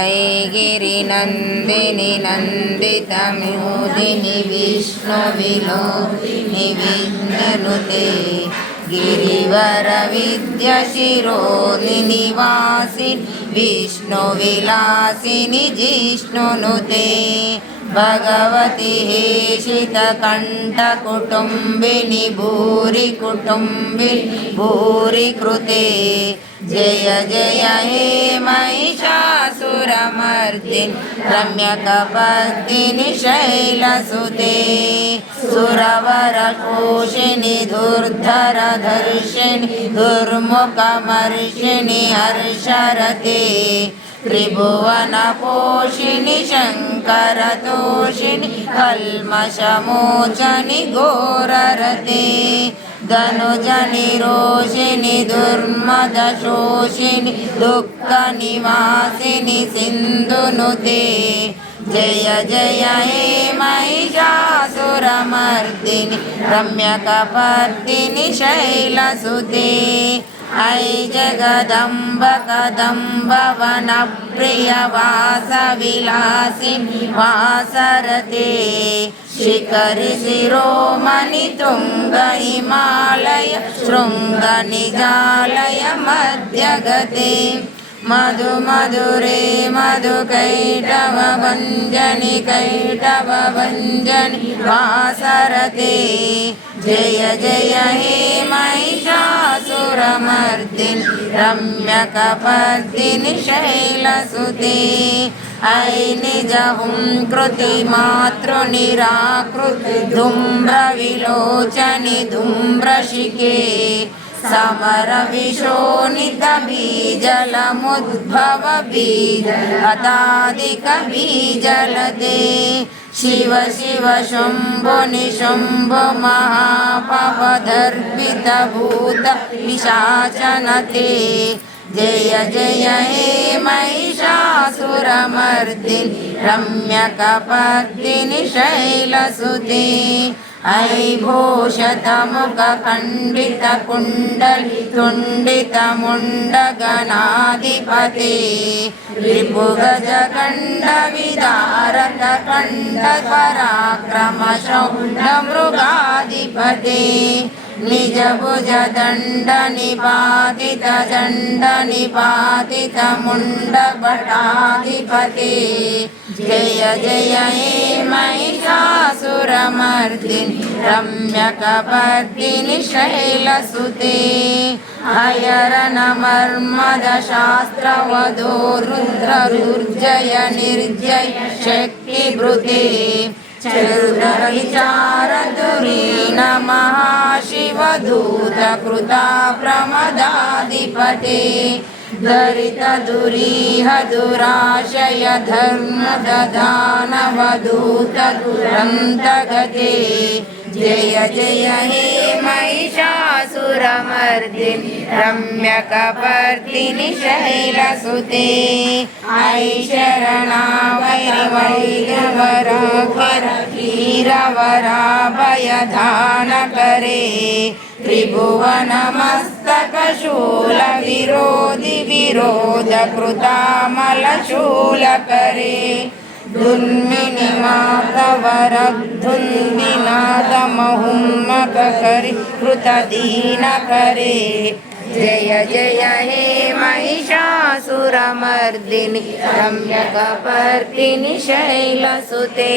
ऐगिरिनन्दिनि नन्दितमोदिनि विष्णुविनोदिनि विघ्ननुते गिरिवरविद्याशिरोदिनि निवासिनि विष्णुविलासिनि जिष्णुनुते भगवति हेशितकण्ठकुटुम्बिनि भूरि कुटुम्बिनि भूरि कृते जय जय हे महिषासुरमर्दिनि रम्यकपर्दिनि शैलसुते सुरवरपोषिणि दुर्धरधर्षिणि दुर्मुखमर्षिणि हर्षरते त्रिभुवनपोषिणि शङ्करतोषिणि कल्मषमोचनि घोररते धनुजनिरोषिणि दुर्मदशोषिणि दुःखनिवासिनि सिन्धुनुते जय जय हे महिषासुरमर्दिनि रम्यकपर्दिनि शैलसुते ऐ जगदम्ब कदम्ब वनप्रियवासविलासिनि वासरते शिखरि शिरोमणि तुङ्ग हिमालय शृङ्गनिजालय मध्यगते मधुमधुरे मधुकैटभञ्जनि कैटभञ्जनि वासरते जय जय हे महिषासुरमर्दिनि रम्यकपर्दिनि शैलसुते ऐ निजहुंकृति मातृनिराकृति धूम्रविलोचनि धूम्रशिखे समरविशोणितबीजलमुद्भव बीज अताधिकबीजलते शिव शिव शम्भो निशम्भो महापवदर्पितभूत पिशाचनते जय जय हे महिषासुरमर्दिनि रम्यकपर्दिनि शैलसुते ऐ भूषतमुखकण्डितकुण्डलितुण्डितमुण्डगणाधिपते रिपुगजकण्डविदारककण्डपराक्रमशौण्डमृगाधिपते निजभुजदण्डनिपातितमुण्डभटाधिपते जय जय हे महिषासुरमर्दिनि रम्यकपर्दिनि शैलसुते अयरनमर्मदशास्त्रवधो रुद्ररुर्जय निर्जय शक्तिभृते चरुरविचारधुरीण महाशिवदूतकृता प्रमदाधिपते दरितदुरीह दुराशय धर्मददानवदूत दुरन्तगते जय जय हे महिषासुरमर्दिनि रम्यकपर्दिनि शैलसुते ऐ शरणावैरिवैरवराकर क्षीरवराभयदानकरे त्रिभुवनमस्तकशूलविरोधि विरोधकृतामलशूलकरे दुन्मिनिमातवरद्धुन्मिनादमहुम्मकरि कृतदीनकरे जय जय हे महिषासुरमर्दिनि रम्यकपर्दिनि शैलसुते।